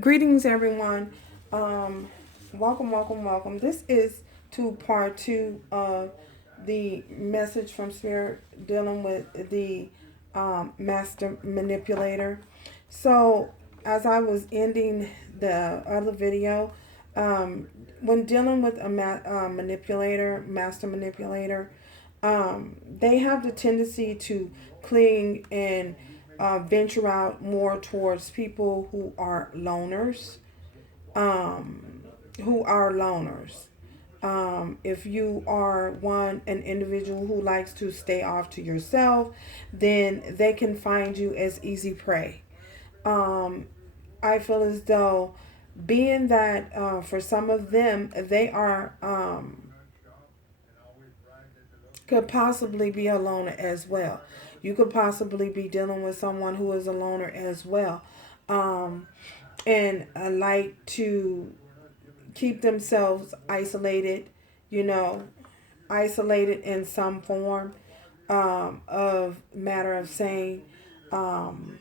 Greetings, everyone. Welcome. This is part two of the message from Spirit dealing with the master manipulator. So, as I was ending the other video, when dealing with a manipulator, master manipulator, they have the tendency to cling and venture out more towards people um, who are loners. If you are an individual who likes to stay off to yourself, then they can find you as easy prey. Um, I feel as though, being that for some of them, they are could possibly be a loner as well. You could possibly be dealing with someone who is a loner as well, um, and like to keep themselves isolated, you know, isolated in some form of matter of saying. Um,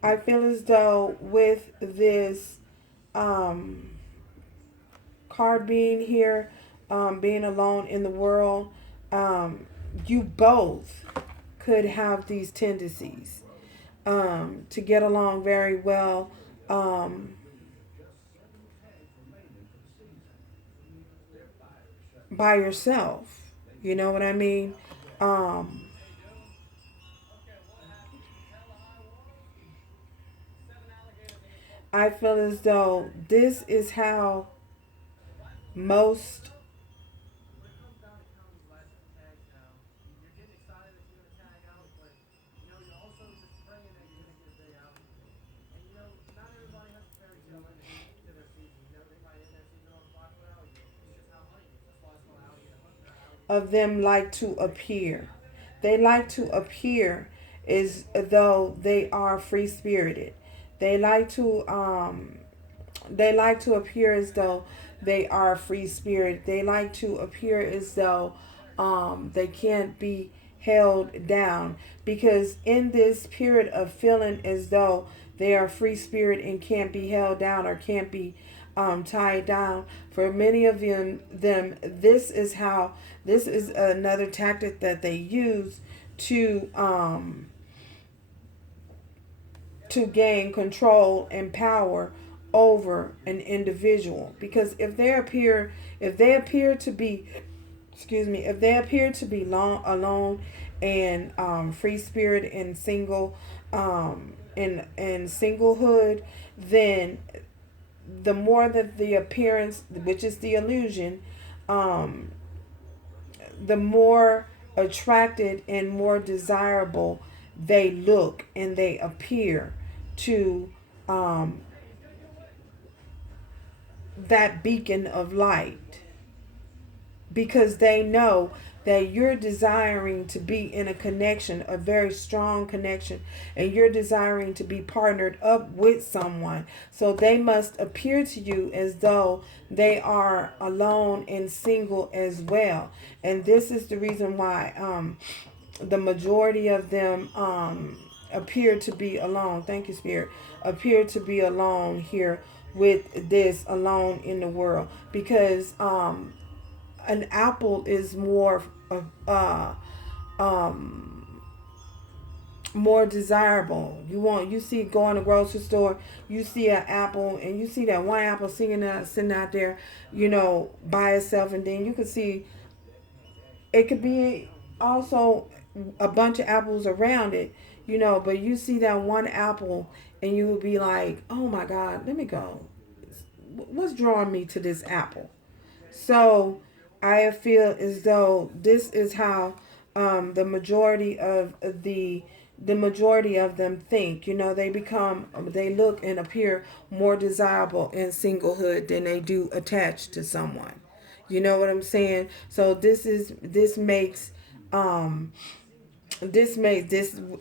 I feel as though with this um, card being here, being alone in the world, um, you both could have these tendencies to get along very well um, by yourself. You know what I mean? Um, I feel as though this is how most of them like to appear. They like to appear as though they are free spirited. They like to appear as though they are free spirit. They like to appear as though they can't be held down, because in this period of feeling as though they are free spirit and can't be held down or can't be tied down, for many of them, this is another tactic that they use to gain control and power over an individual. Because if they appear to be, if they appear to be alone and free spirit and single, in singlehood, then the more that the appearance, which is the illusion, um, the more attracted and more desirable they look and they appear to um, that beacon of light, because they know that you're desiring to be in a connection, a very strong connection, and you're desiring to be partnered up with someone. So they must appear to you as though they are alone and single as well. And this is the reason why the majority of them appear to be alone. Thank you, Spirit. Appear to be alone here with this alone in the world, because an apple is uh, um, more desirable. You see, go in the grocery store, you see an apple, and you see that one apple sitting out there, by itself, and then you can see it could be also a bunch of apples around it, but you see that one apple, and you would be like, oh my God, let me go. What's drawing me to this apple? So I feel as though this is how the majority of the majority of them think. They look and appear more desirable in singlehood than they do attached to someone. You know what I'm saying? So this makes This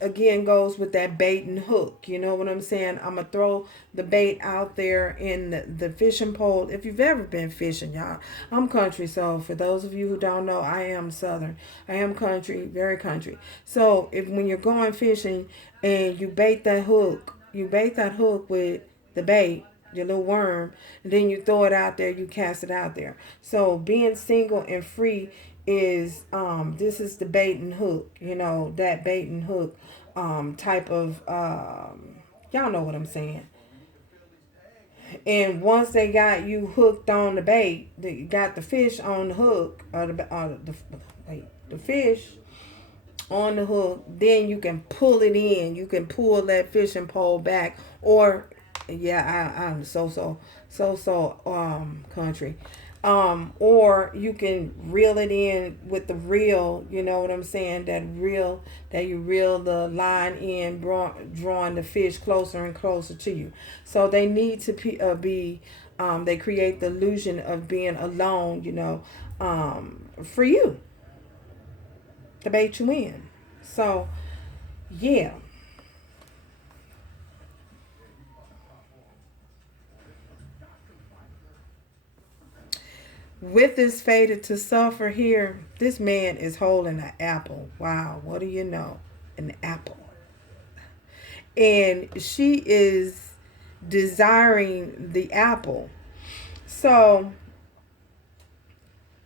again goes with that bait and hook. You know what I'm saying? I'm gonna throw the bait out there in the fishing pole. If you've ever been fishing, y'all, I'm country. So for those of you who don't know, I am southern. I am country, very country. So if when you're going fishing and you bait that hook with the bait, your little worm, and then you throw it out there, you cast it out there. So being single and free is this is the bait and hook, that bait and hook type of y'all know what I'm saying. And once they got you hooked on the bait, they got the fish on the hook, or the fish on the hook, then you can pull it in. You can pull that fishing pole back, or yeah, I'm so country. Or you can reel it in with the reel. You know what I'm saying? That reel that you reel the line in, drawing the fish closer and closer to you. So they need to be. They create the illusion of being alone. For you to bait you in. So yeah. With this fated to suffer here, this man is holding an apple. Wow, what do you know? An apple. And she is desiring the apple. So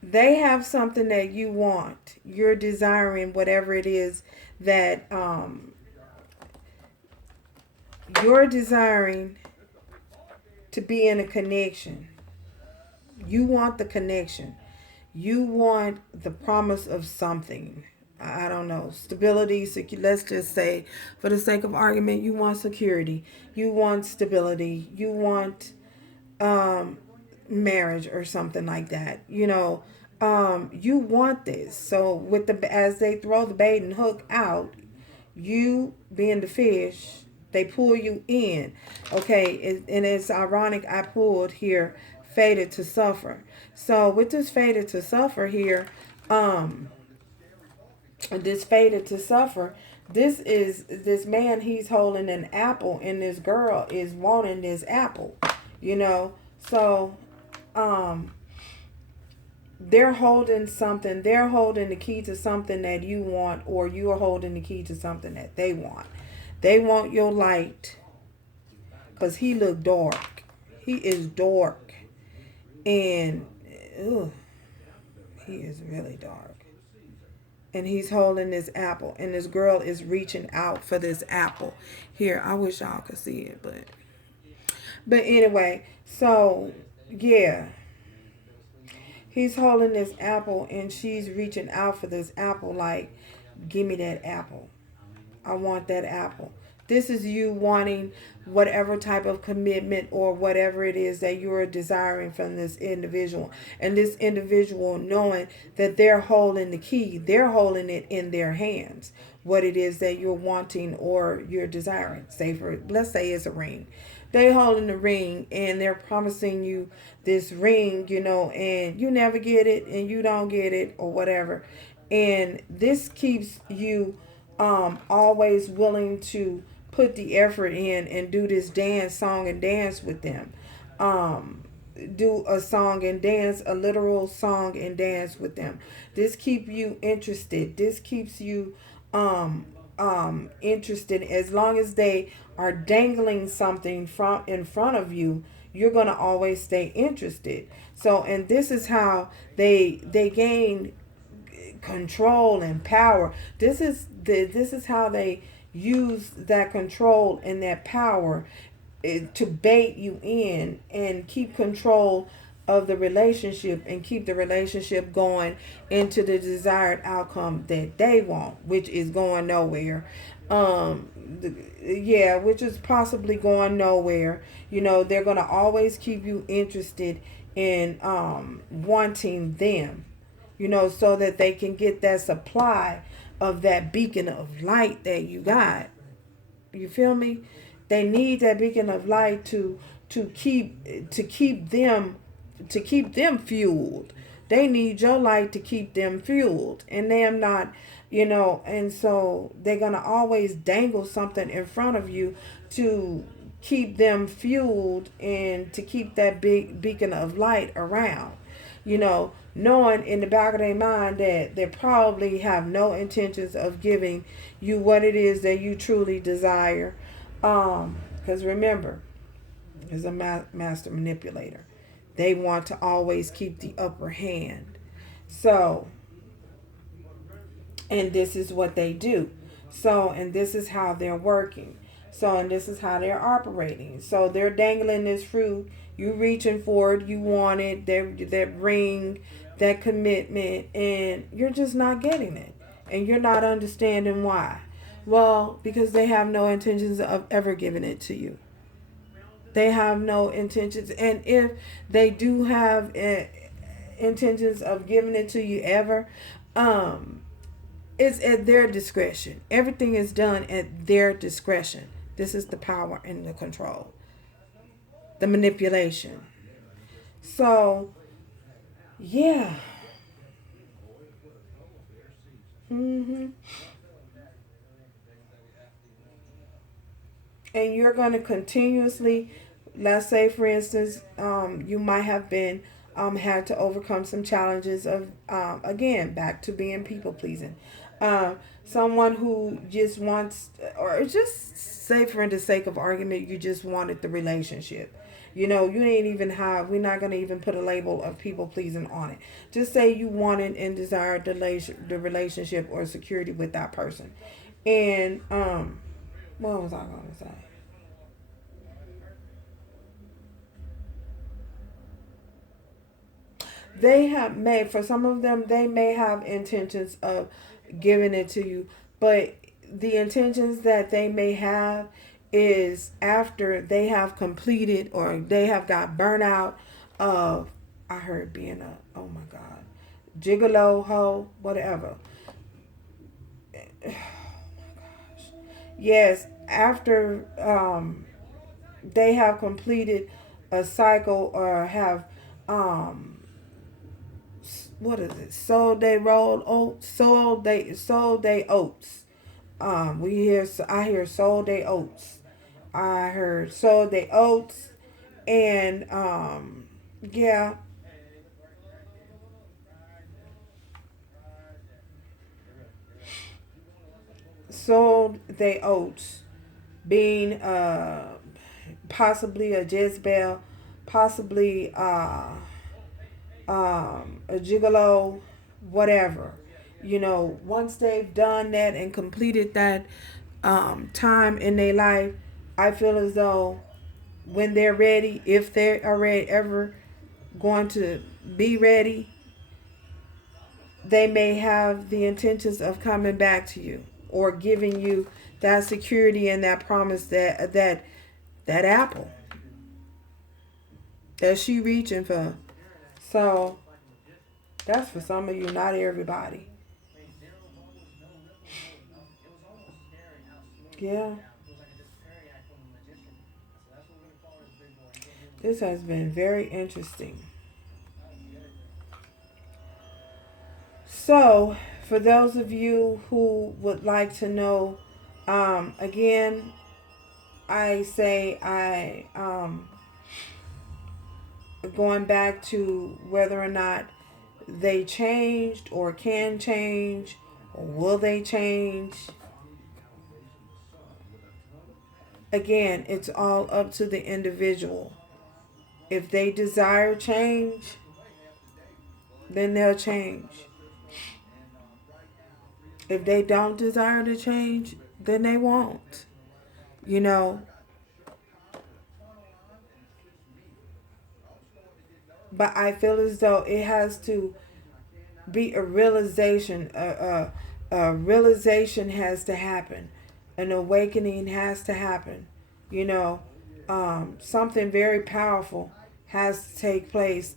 they have something that you want. You're desiring whatever it is that you're desiring to be in a connection. You want the connection. You want the promise of something. I don't know. Stability. Let's just say, for the sake of argument, you want security. You want stability. You want um, marriage or something like that. You want this. So with the as they throw the bait and hook out, you being the fish, they pull you in. Okay, and it's ironic I pulled here fated to suffer. So with this fated to suffer here, um, this fated to suffer, this man, he's holding an apple, and this girl is wanting this apple, you know. So um they're holding something, they're holding the key to something that you want, or you are holding the key to something that they want. They want your light, because he look dark. He is dark. And ugh, he is really dark. And he's holding this apple, and this girl is reaching out for this apple. Here, I wish y'all could see it, but anyway, so yeah, he's holding this apple, and she's reaching out for this apple, like, give me that apple. I want that apple. This is you wanting whatever type of commitment or whatever it is that you're desiring from this individual. And this individual knowing that they're holding the key, they're holding it in their hands. What it is that you're wanting or you're desiring. Let's say it's a ring. They holding the ring, and they're promising you this ring, and you never get it, and you don't get it, or whatever. And this keeps you always willing to put the effort in and do this song and dance with them. Do a song and dance, a literal song and dance with them. This keep you interested. This keeps you interested. As long as they are dangling something from in front of you, you're gonna always stay interested. So, and this is how they gain control and power. This is how they use that control and that power to bait you in and keep control of the relationship and keep the relationship going into the desired outcome that they want, which is going nowhere. Which is possibly going nowhere. They're gonna always keep you interested in wanting them, so that they can get that supply of that beacon of light that you got. You feel me? They need that beacon of light to keep them fueled. They need your light to keep them fueled, and them not And so they're going to always dangle something in front of you to keep them fueled and to keep that big beacon of light around, knowing in the back of their mind that they probably have no intentions of giving you what it is that you truly desire. Because remember, is a master manipulator. They want to always keep the upper hand. So, and this is what they do. So, and this is how they're working. So, and this is how they're operating. So, they're dangling this fruit. You reaching for it. You want it. That ring, that commitment, and you're just not getting it. And you're not understanding why. Well, because they have no intentions of ever giving it to you. They have no intentions. And if they do have intentions of giving it to you ever, it's at their discretion. Everything is done at their discretion. This is the power and the control, the manipulation. So, yeah. hmm And you're going to continuously, let's say, for instance, you might have been had to overcome some challenges of again, back to being people pleasing. Someone who just wants, or just say for the sake of argument, you just wanted the relationship. You ain't even have, we're not going to even put a label of people pleasing on it. Just say you wanted and desired the relationship or security with that person. And what was I going to say? They have made, for some of them, they may have intentions of giving it to you, but the intentions that they may have is after they have completed or they have got burnout of, I heard being a, oh my God, gigolo, hoe, whatever. Yes, after they have completed a cycle or have um what is it? Sold they oats. I hear sold they oats. I heard sold they oats and yeah, sold they oats being possibly a Jezebel, possibly a gigolo, whatever. Once they've done that and completed that time in their life, I feel as though when they're ready, if they're already ever going to be ready, they may have the intentions of coming back to you or giving you that security and that promise that apple that she reaching for. So that's for some of you, not everybody. Yeah. This has been very interesting. So, for those of you who would like to know, again, I say going back to whether or not they changed or can change or will they change. Again, it's all up to the individual. If they desire change, then they'll change. If they don't desire to change, then they won't. You know, but I feel as though it has to be a realization. A realization has to happen. An awakening has to happen. You know, something very powerful has to take place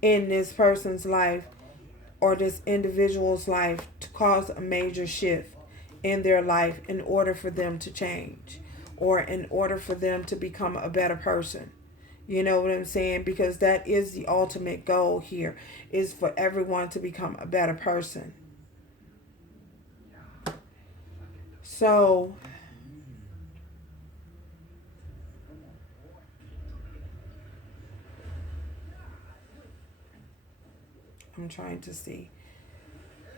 in this person's life or this individual's life to cause a major shift in their life in order for them to change or in order for them to become a better person. You know what I'm saying? Because that is the ultimate goal here, is for everyone to become a better person. So I'm trying to see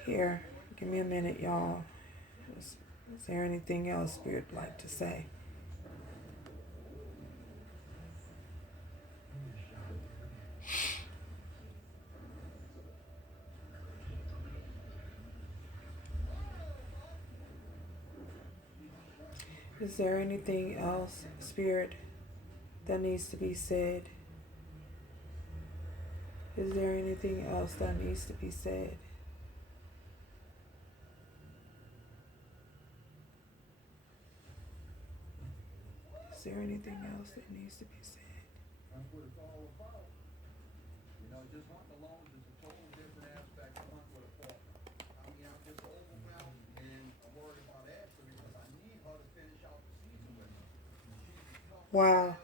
here. Give me a minute, y'all. Is there anything else Spirit would like to say? Is there anything else, Spirit, that needs to be said? Is there anything else that needs to be said? Is there anything else that needs to be said? That's what it's all about. You know, just hunting alone is a total different aspect of hunting with a partner. I mean, I'm just overwhelmed and I'm worried about Ashley because I need her to finish out the season with me. Wow.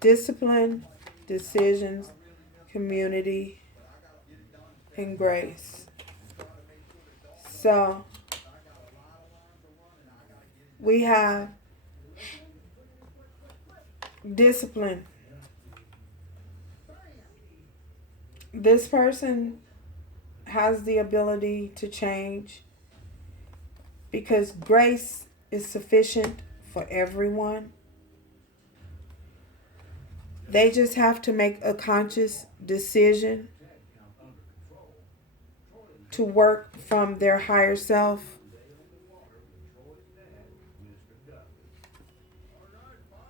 Discipline, decisions, community, and grace. So we have discipline. This person has the ability to change because grace is sufficient for everyone. They just have to make a conscious decision to work from their higher self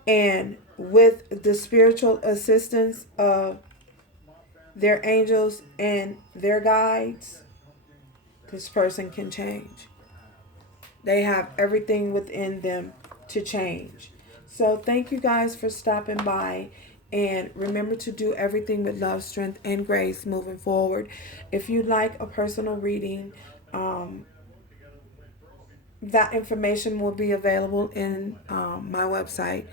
and with the spiritual assistance of their angels and their guides, this person can change. They have everything within them to change. So thank you guys for stopping by. And remember to do everything with love, strength, and grace moving forward. If you'd like a personal reading, that information will be available in my website,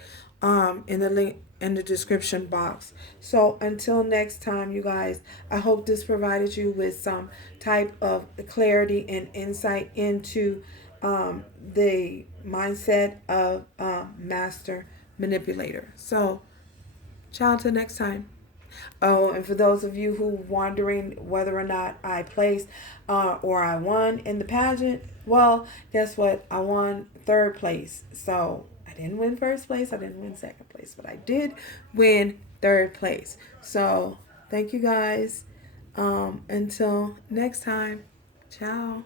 in the link in the description box. So until next time, you guys, I hope this provided you with some type of clarity and insight into the mindset of master manipulator. So ciao until next time. Oh, and for those of you who wondering whether or not I placed or I won in the pageant, well, guess what? I won third place. So I didn't win first place. I didn't win second place, but I did win third place. So thank you guys. Until next time. Ciao.